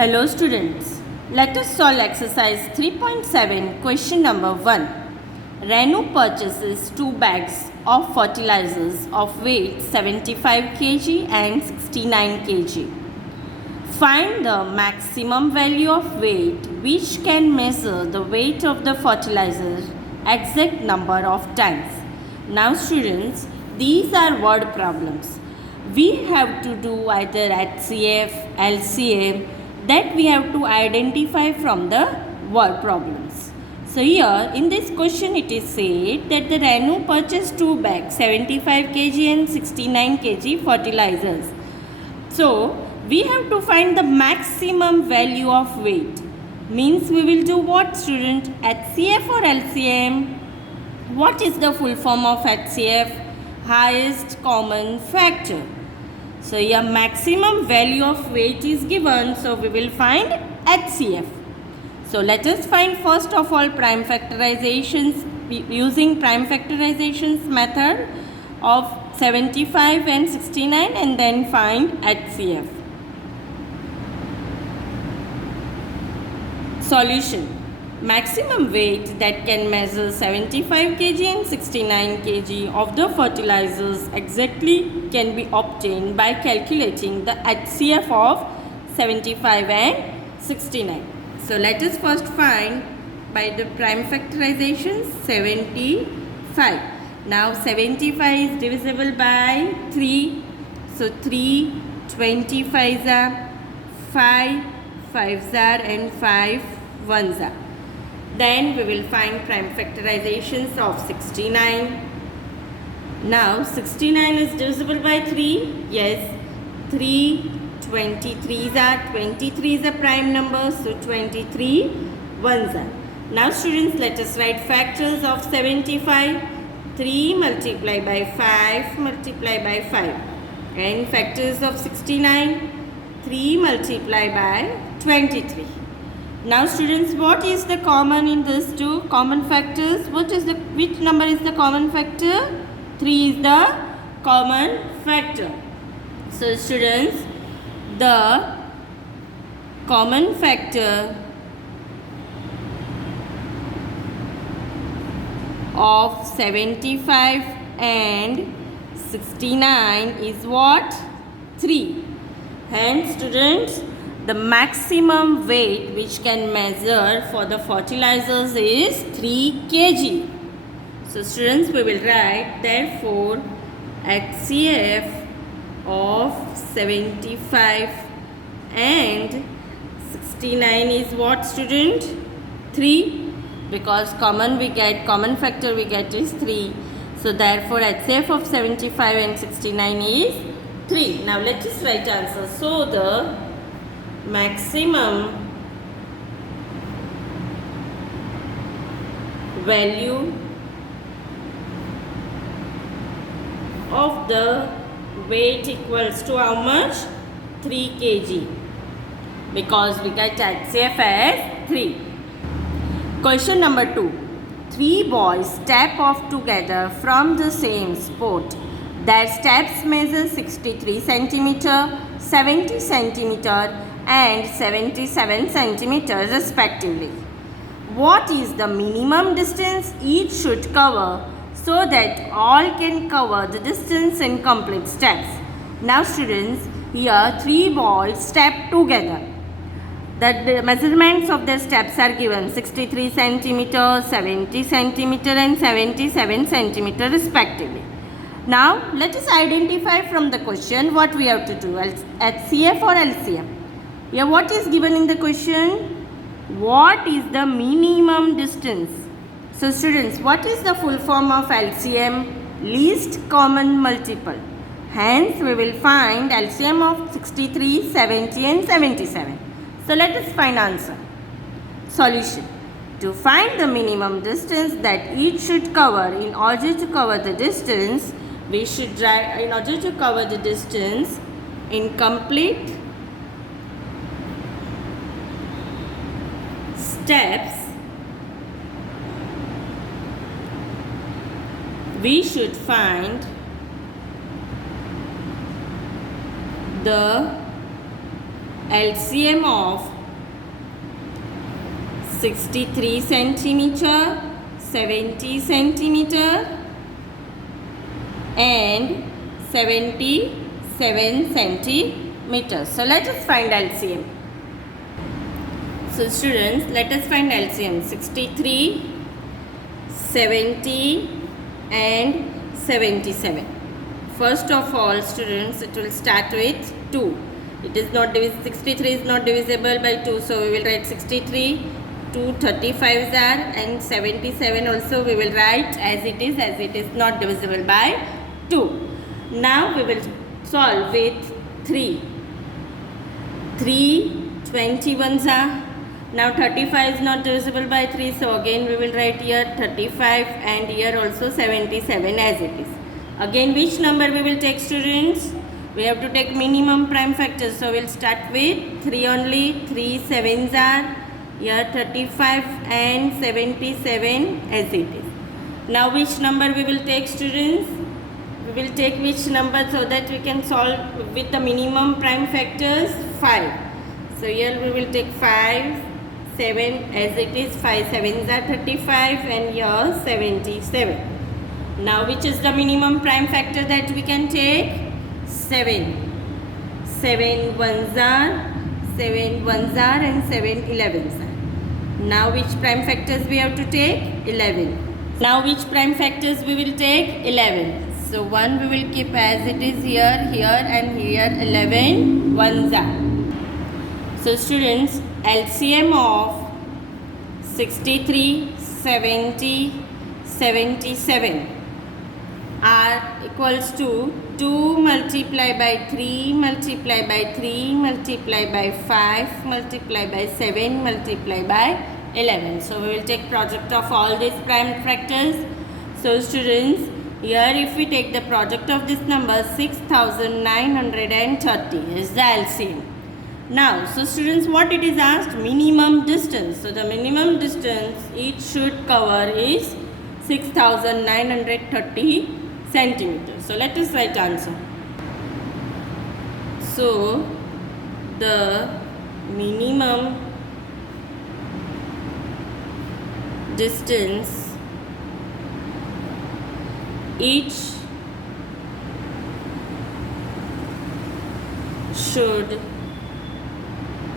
Hello students, let us solve exercise 3.7 question number 1. Renu purchases 2 bags of fertilizers of weight 75 kg and 69 kg. Find the maximum value of weight which can measure the weight of the fertilizer exact number of times. Now students, these are word problems. We have to do either HCF, LCM, that we have to identify from the word problems. So here in this question it is said that the Renu purchased 2 bags 75 kg and 69 kg fertilizers. So we have to find the maximum value of weight. Means we will do what, student? HCF or LCM? What is the full form of HCF? Highest common factor. So here maximum value of weight is given, so we will find HCF. So let us find first of all prime factorizations using prime factorizations method of 75 and 69 and then find HCF. Solution. Maximum weight that can measure 75 kg and 69 kg of the fertilizers exactly can be obtained by calculating the HCF of 75 and 69. So let us first find by the prime factorization 75. Now 75 is divisible by 3. So 3 25s are 5 5s are and 5 1s are. Then we will find prime factorizations of 69. Now 69 is divisible by 3. Yes, 3 23s are. 23 is a prime number, so 23 ones are. Now students, let us write factors of 75. 3 multiplied by 5 multiplied by 5. And factors of 69. 3 multiplied by 23. Now students, what is the common in these two common factors? Which number is the common factor? 3 is the common factor. So students, the common factor of 75 and 69 is what? 3. Hence students, the maximum weight which can measure for the fertilizers is 3 kg. So students, we will write therefore HCF of 75 and 69 is what, student? 3, because common factor we get is 3. So therefore HCF of 75 and 69 is 3. Now let us write answer. So the maximum value of the weight equals to how much? 3 kg, because we get HCF as 3. Question number 2. 3 boys step off together from the same spot. Their steps measure 63 cm, 70 cm and 77 cm respectively. What is the minimum distance each should cover so that all can cover the distance in complete steps? Now students, here 3 boys step together. The measurements of their steps are given 63 cm, 70 cm and 77 cm respectively. Now let us identify from the question what we have to do, HCF or LCM. Here what is given in the question? What is the minimum distance? So students, what is the full form of LCM? Least common multiple. Hence we will find LCM of 63, 70 and 77. So let us find answer. Solution. To find the minimum distance that each should cover, in order to cover the distance, we should write, in order to cover the distance in complete steps, we should find the LCM of 63 centimeter, 70 centimeter and 77 centimeters. So let us find LCM. So students, let us find LCM. 63, 70 and 77. First of all students, it will start with 2. It is not 63 is not divisible by 2, so we will write 63. 2 35s are, and 77 also we will write as it is not divisible by 2. Now we will solve with 3. 3 21s are. Now 35 is not divisible by 3, so again we will write here 35 and here also 77 as it is. Again, which number we will take students? We have to take minimum prime factors, so we will start with 3 only. 3 7s are. Here 35 and 77 as it is. Now which number we will take students? We will take which number so that we can solve with the minimum prime factors? 5. So here we will take 5, 7 as it is. 5 7s are 35 and here 77. Now which is the minimum prime factor that we can take? 7. 7 1s are, 7 1s are and 7 11s are. Now which prime factors we have to take? 11. Now which prime factors we will take? 11. So 1 we will keep as it is here, here and here 11 1s are. So students, LCM of 63, 70, 77 are equals to 2 multiplied by 3 multiplied by 3 multiplied by 5 multiplied by 7 multiplied by 11. So we will take product of all these prime factors. So students, here if we take the product of this number, 6930 is the LCM. Now, so students, what it is asked? Minimum distance. So the minimum distance it should cover is 6930 centimeters. So let us write answer. So the minimum distance each should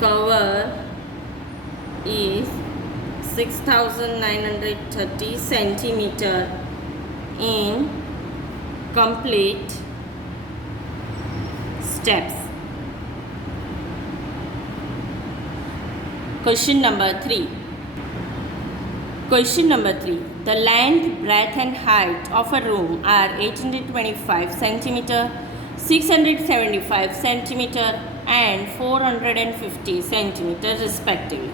cover is 6930 centimeter in complete steps. Question number 3. Question number 3. The length, breadth and height of a room are 825 centimeter, 675 centimeter and 450 centimeter respectively.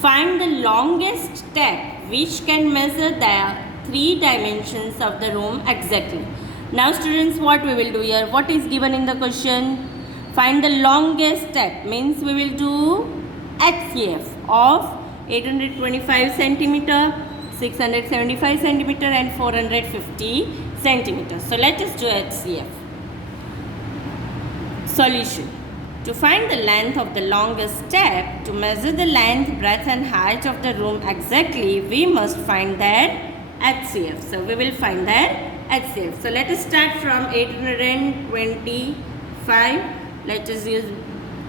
Find the longest step which can measure the 3 dimensions of the room exactly. Now students, what we will do here? What is given in the question? Find the longest step, means we will do HCF of 825 centimeter, 675 centimeter and 450 centimeter. So let us do HCF. Solution. To find the length of the longest step, to measure the length, breadth and height of the room exactly, we must find that HCF. So we will find that HCF. So let us start from 825. Let us use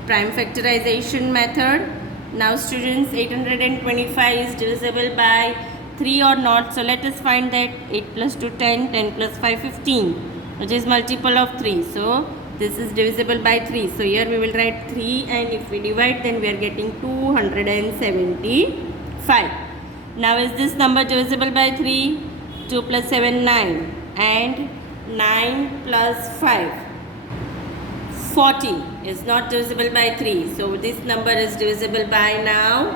prime factorization method. Now students, 825 is divisible by 3 or not. So let us find that 8 plus 2 10, 10 plus 5 15, which is multiple of 3. So this is divisible by 3. So here we will write 3 and if we divide then we are getting 275. Now is this number divisible by 3? 2 plus 7 9 and 9 plus 5 14 is not divisible by 3. So this number is divisible by now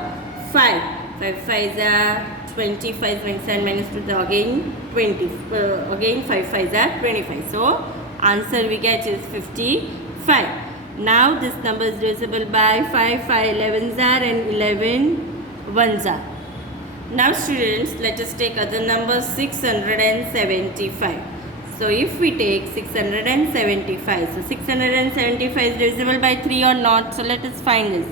5. 5 5s are 25, 27 minus 2 again 20. Again 5 5s are 25. So answer we get is 55. Now this number is divisible by 5. 5 11s are and 11 1s are. Now students, let us take other number 675. So if we take 675, so 675 is divisible by 3 or not? So let us find this.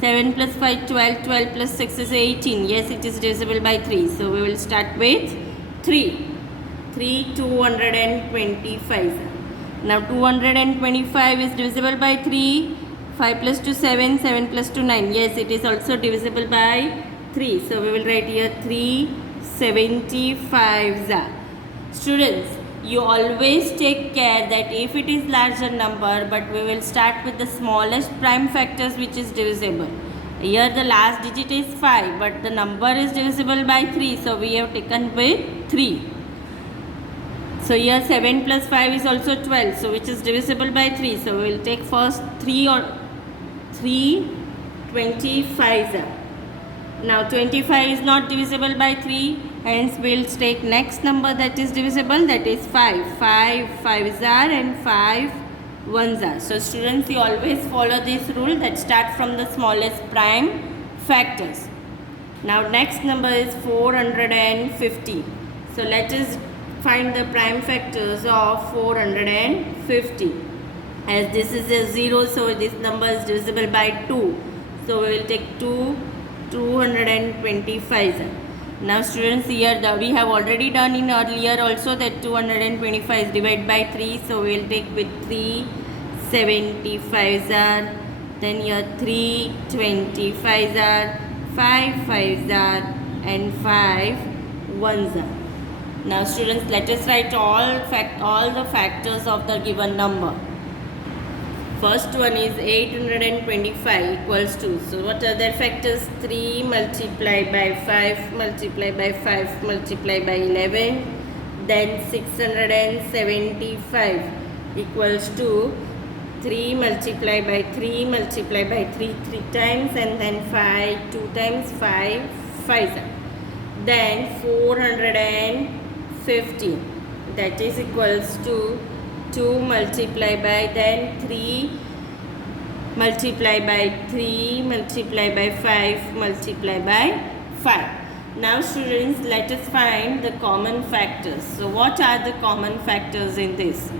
7 plus 5, 12, 12 plus 6 is 18. Yes, it is divisible by 3. So we will start with 3. 3 225. Now 225 is divisible by 3. 5 plus 2 7, 7 plus 2 9. Yes, it is also divisible by 3. So we will write here 375. Students, you always take care that if it is larger number, but we will start with the smallest prime factors which is divisible. Here the last digit is 5, but the number is divisible by 3. So we have taken with 3. So here 7 plus 5 is also 12. So which is divisible by 3. So we will take first 3 or 325. Now 25 is not divisible by 3. Hence we will take next number that is divisible, that is 5. 5 5s are and 5 1s are. So students, you always follow this rule that start from the smallest prime factors. Now next number is 450. So let us find the prime factors of 450. As this is a 0, so this number is divisible by 2. So we will take 225. Now students, here we have already done in earlier also that 225 is divided by 3. So we will take with 375 are. Then here 325 are, 5 5s are and 5 1s are. Now students, let us write all the factors of the given number. First one is 825 equals to, so what are their factors? 3 multiplied by 5 multiplied by 5 multiplied by 11. Then 675 equals to 3 multiplied by 3 multiplied by 3 times, and then 5 2 times, 5 5. Then 450, that is equals to 2 multiplied by, then 3 multiplied by 3 multiplied by 5 multiplied by 5. Now students, let us find the common factors. So what are the common factors in this?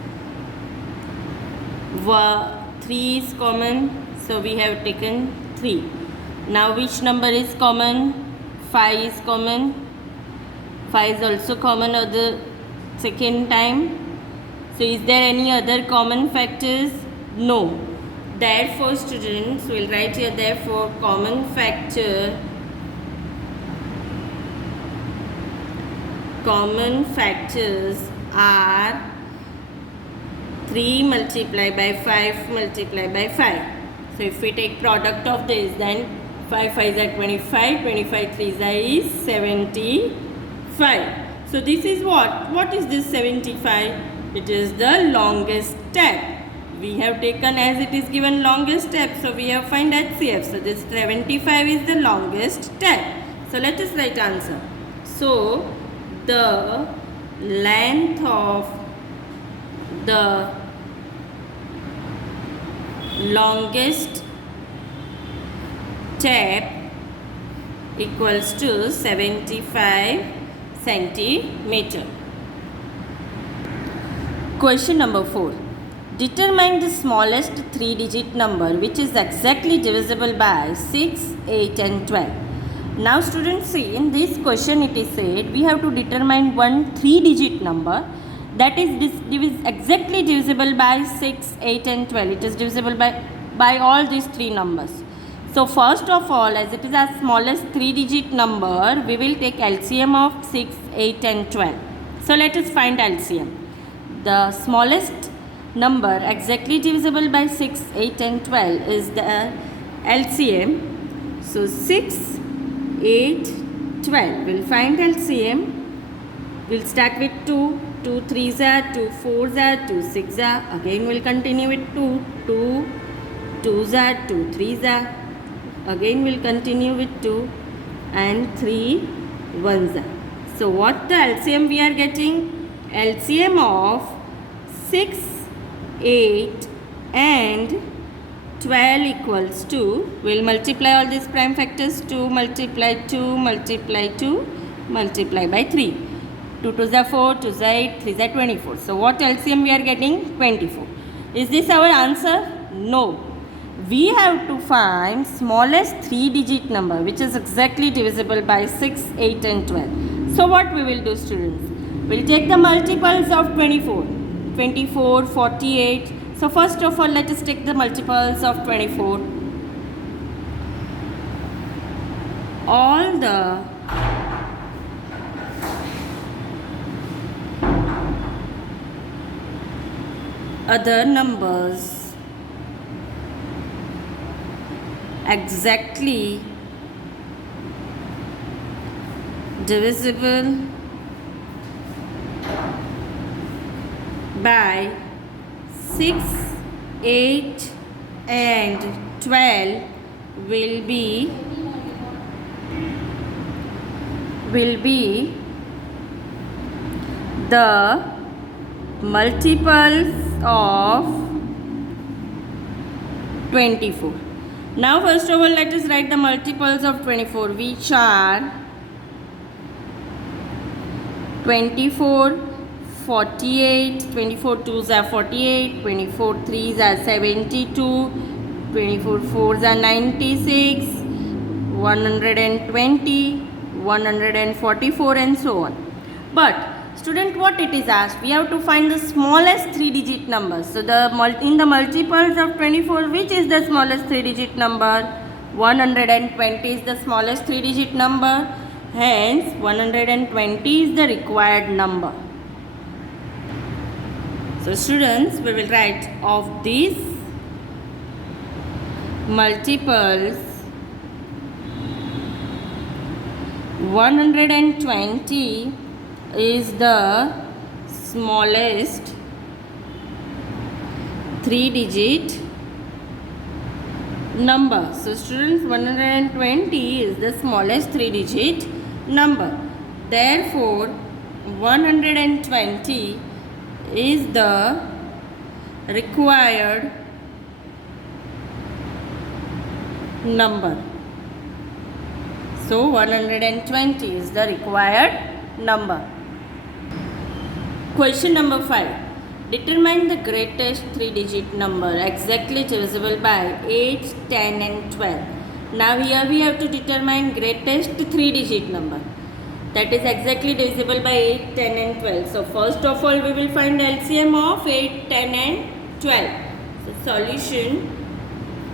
3 is common, so we have taken 3. Now which number is common? 5 is common. 5 is also common or the second time. So is there any other common factors? No. Therefore students, we will write here therefore common factors are 3 multiplied by 5 multiplied by 5. So if we take product of this, then 5 5s are 25, 25 3s is 75. So this is what? What is this 75? It is the longest step. We have taken as it is given longest step. So we have find HCF. So this 75 is the longest step. So let us write answer. So the length of the longest step equals to 75 centimeter. Question number 4. Determine the smallest 3-digit number which is exactly divisible by 6, 8 and 12. Now students, see, in this question it is said we have to determine one 3-digit number that is exactly divisible by 6, 8 and 12. It is divisible by all these 3 numbers. So first of all, as it is our smallest 3-digit number, we will take LCM of 6, 8 and 12. So let us find LCM. The smallest number exactly divisible by 6, 8 and 12 is the LCM. So 6, 8, 12. We'll find LCM. We'll start with 2. 2 3s are, 2 4s are, 2 6s are. Again we'll continue with 2. 2 2s are, 2 3s are. Again we'll continue with 2 and 3 1s are. So what the LCM we are getting? LCM of 6, 8 and 12 equals to, we'll multiply all these prime factors. 2 multiply 2 multiply 2 multiply by 3. 2 2s are 4, 2s are 8, 3s are 24. So what LCM we are getting? 24. Is this our answer? No. We have to find smallest 3-digit number which is exactly divisible by 6, 8 and 12. So what we will do, students? We'll take the multiples of 24. 24, 48. So first of all, let us take the multiples of 24. All the other numbers exactly divisible by 6, 8 and 12 will be the multiples of 24. Now first of all, let us write the multiples of 24, which are 24, 48, 24 2s are 48, 24 3s are 72, 24 4s are 96, 120, 144 and so on. But student, what it is asked? We have to find the smallest 3-digit number. So in the multiples of 24, which is the smallest 3-digit number? 120 is the smallest 3-digit number. Hence, 120 is the required number. So students, we will write of these multiples, 120 is the smallest 3-digit number. So students, 120 is the smallest 3-digit number. Therefore, 120 is the required number. So 120 is the required number. Question number 5. Determine the greatest 3-digit number exactly divisible by 8, 10 and 12. Now here we have to determine greatest 3-digit number that is exactly divisible by 8, 10 and 12. So first of all, we will find LCM of 8, 10 and 12. So solution,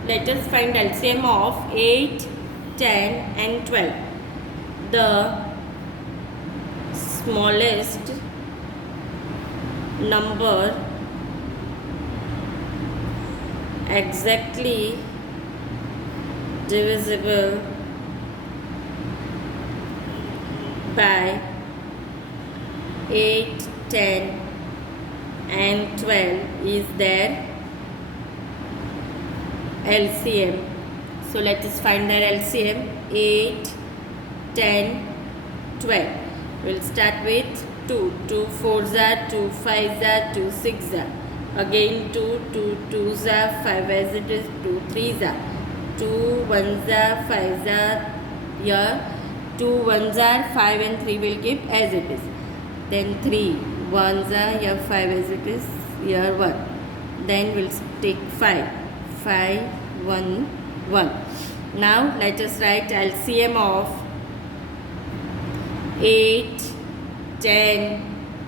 let us find LCM of 8, 10 and 12. The smallest number exactly divisible by 8, 10 and 12 is their LCM. So let us find their LCM. 8, 10, 12. We'll start with 2. 2 4s are, 2 5s are, 2 6s are. Again 2, 2 2s are, 5 as it is, 2 3s are. 2 1s are, 5s are here. 2 1s are, 5 and 3 will keep as it is. Then 3 1s are, here 5 as it is, here 1. Then we'll take 5. 5, 1, 1. Now let us write LCM of 8, 10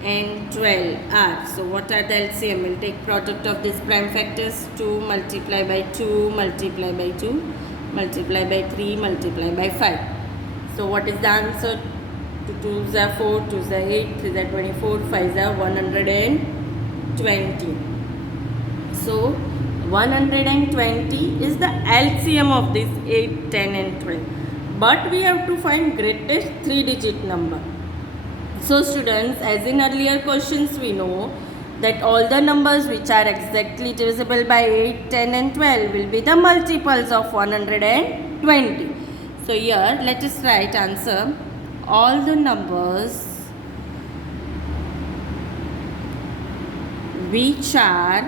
and 12 are. So what are the LCM? We'll take product of these prime factors. 2 multiply by 2 multiply by 2 multiply by 3 multiply by 5. So what is the answer? 2 2s are 4, 2s are 8, 3s are 24, 5s are 120. So 120 is the LCM of this 8, 10 and 12. But we have to find greatest 3-digit number. So students, as in earlier questions, we know that all the numbers which are exactly divisible by 8, 10 and 12 will be the multiples of 120. So here let us write answer. All the numbers which are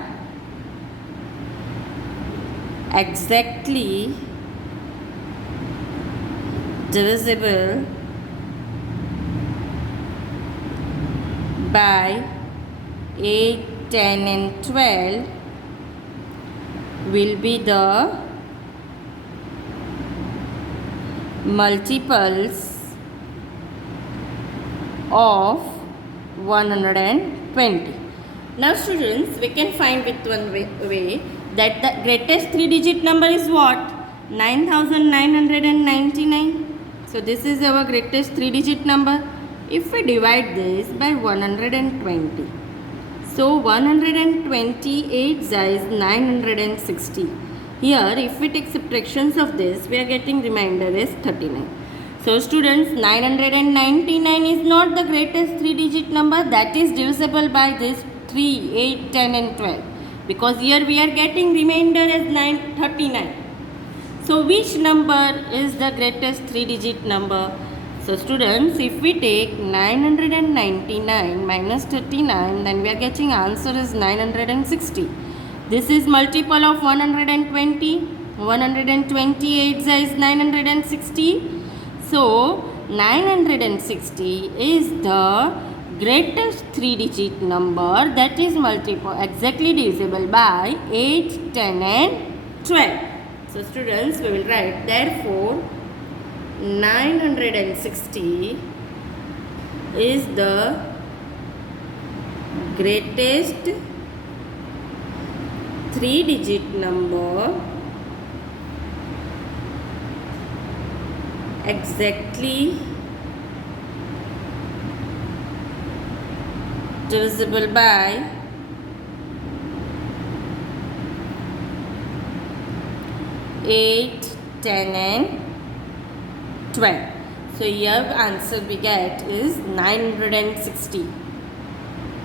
exactly divisible by 8, 10 and 12 will be the multiples of 120. Now students, we can find with one way that the greatest 3-digit number is what? 9999. So this is our greatest 3-digit number. If we divide this by 120, so 128 is 960. Here if we take subtractions of this, we are getting remainder is 39. So students, 999 is not the greatest 3-digit number, that is divisible by this 3, 8, 10 and 12. Because here we are getting remainder as 39. So which number is the greatest 3-digit number? So students, if we take 999 minus 39, then we are getting answer is 960. This is multiple of 120. 128 is 960. So 960 is the greatest 3-digit number that is multiple exactly divisible by 8, 10 and 12. So students, we will write therefore 960 is the greatest 3-digit number exactly divisible by 8, 10 and 12. So here answer we get is 960.